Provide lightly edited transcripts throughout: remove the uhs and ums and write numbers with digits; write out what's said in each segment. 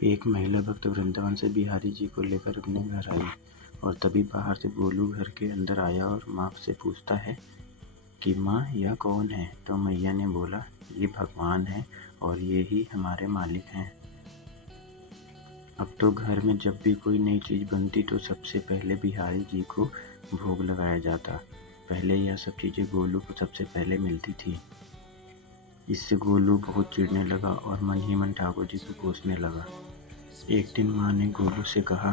एक महिला भक्त वृंदावन से बिहारी जी को लेकर अपने घर आई और तभी बाहर से गोलू घर के अंदर आया और माँ से पूछता है कि माँ यह कौन है। तो मैया ने बोला ये भगवान है और ये ही हमारे मालिक हैं। अब तो घर में जब भी कोई नई चीज़ बनती तो सबसे पहले बिहारी जी को भोग लगाया जाता। पहले यह सब चीज़ें गोलू को सबसे पहले मिलती थी। इससे गोलू बहुत चिढ़ने लगा और मन ही मन ठाकुर जी को कोसने लगा। एक दिन माँ ने गोलू से कहा,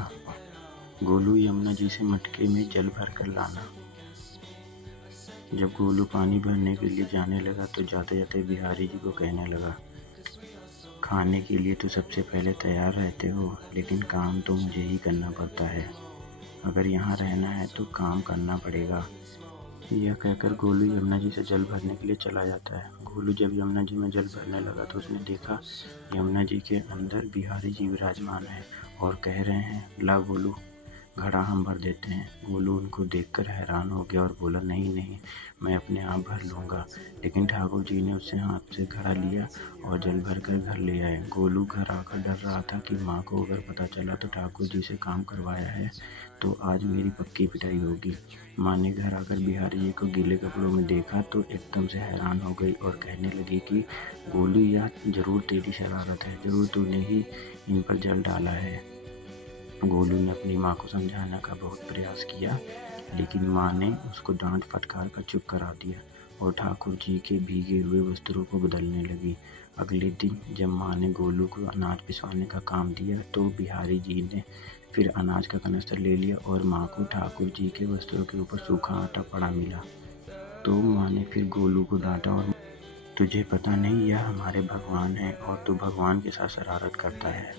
गोलू यमुना जी से मटके में जल भर कर लाना। जब गोलू पानी भरने के लिए जाने लगा तो जाते जाते बिहारी जी को कहने लगा, खाने के लिए तो सबसे पहले तैयार रहते हो, लेकिन काम तो मुझे ही करना पड़ता है। अगर यहाँ रहना है तो काम करना पड़ेगा। यह कहकर गोलू यमुना जी से जल भरने के लिए चला जाता है। गोलू जब यमुना जी में जल भरने लगा तो उसने देखा यमुना जी के अंदर बिहारी जी विराजमान है और कह रहे हैं, ला गोलू घड़ा हम भर देते हैं। गोलू उनको देखकर हैरान हो गया और बोला, नहीं नहीं, मैं अपने आप भर लूँगा। लेकिन ठाकुर जी ने उससे हाथ से घड़ा लिया और जल भर कर घर ले आए। गोलू घर आकर डर रहा था कि माँ को अगर पता चला तो ठाकुर जी से काम करवाया है तो आज मेरी पक्की पिटाई होगी। माँ ने घर आकर बिहारी जी को गीले कपड़ों में देखा तो एकदम से हैरान हो गई और कहने लगी कि गोलू यह जरूर तेरी शरारत है, जरूर तूने ही इन पर जल डाला है। गोलू ने अपनी माँ को समझाने का बहुत प्रयास किया, लेकिन माँ ने उसको डांट फटकार कर चुप करा दिया और ठाकुर जी के भीगे हुए वस्त्रों को बदलने लगी। अगले दिन जब माँ ने गोलू को अनाज पिसवाने का काम दिया तो बिहारी जी ने फिर अनाज का कनस्तर ले लिया और माँ को ठाकुर जी के वस्त्रों के ऊपर सूखा आटा पड़ा मिला। तो माँ ने फिर गोलू को डांटा और तुझे पता नहीं यह हमारे भगवान हैं और तू भगवान के साथ शरारत करता है।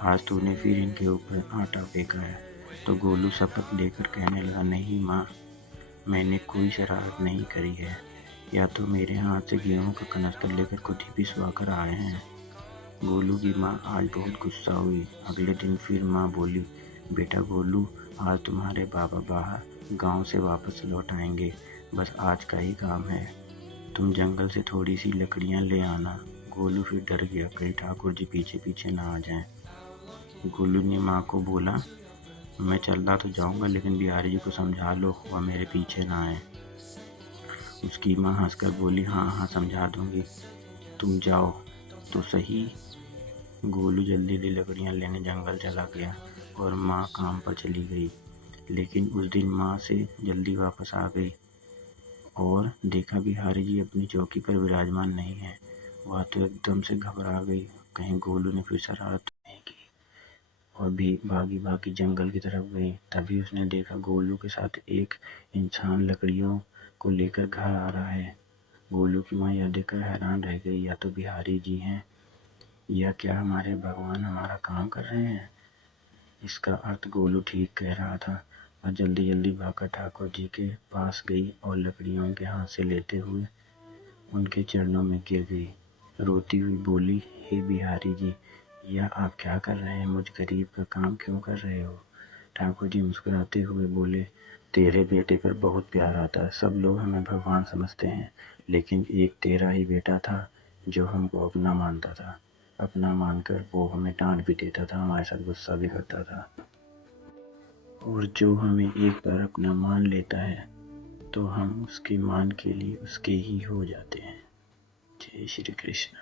आज तूने फिर इनके ऊपर आटा फेंका है। तो गोलू शपथ लेकर कहने लगा, नहीं माँ, मैंने कोई शरारत नहीं करी है। या तो मेरे हाथ से गेहूं का कनस्तर लेकर खुद ही पिसवा कर आए हैं। गोलू की माँ आज बहुत गुस्सा हुई। अगले दिन फिर माँ बोली, बेटा गोलू, आज तुम्हारे बाबा बाहर गांव से वापस लौट आएंगे, बस आज का ही काम है। तुम जंगल से थोड़ी सी लकड़ियाँ ले आना। गोलू फिर डर गया, कहीं ठाकुर जी पीछे पीछे ना आ जाएं। गोलू ने माँ को बोला, मैं चलता तो जाऊंगा, लेकिन बिहारी जी को समझा लो वह मेरे पीछे ना आए। उसकी माँ हंसकर बोली, हाँ हाँ समझा दूंगी, तुम जाओ तो सही। गोलू जल्दी जल्दी लकड़ियाँ लेने जंगल चला गया और माँ काम पर चली गई। लेकिन उस दिन माँ से जल्दी वापस आ गई और देखा बिहारी जी अपनी चौकी पर विराजमान नहीं है। वह तो एकदम से घबरा गई, कहीं गोलू ने फिर शरारत तो नहीं की, और भी भागी भागी जंगल की तरफ गई। तभी उसने देखा गोलू के साथ एक इंसान लकड़ियों को लेकर घर आ रहा है। गोलू की माँ यह देखकर हैरान रह गई, या तो बिहारी जी हैं, या क्या हमारे भगवान हमारा काम कर रहे हैं। इसका अर्थ गोलू ठीक कह रहा था। वह जल्दी जल्दी भागकर ठाकुर जी के पास गई और लकड़ियाँ उनके हाथ से लेते हुए उनके चरणों में गिर गई। रोती हुई बोली, हे बिहारी जी, यह आप क्या कर रहे हैं, मुझ गरीब का काम क्यों कर रहे हो। ठाकुर जी मुस्कुराते हुए बोले, तेरे बेटे पर बहुत प्यार आता है। सब लोग हमें भगवान समझते हैं, लेकिन एक तेरा ही बेटा था जो हमको अपना मानता था। अपना मानकर वो हमें डांट भी देता था, हमारे साथ गुस्सा भी करता था। और जो हमें एक बार अपना मान लेता है तो हम उसके मान के लिए उसके ही हो जाते हैं। जय श्री कृष्ण।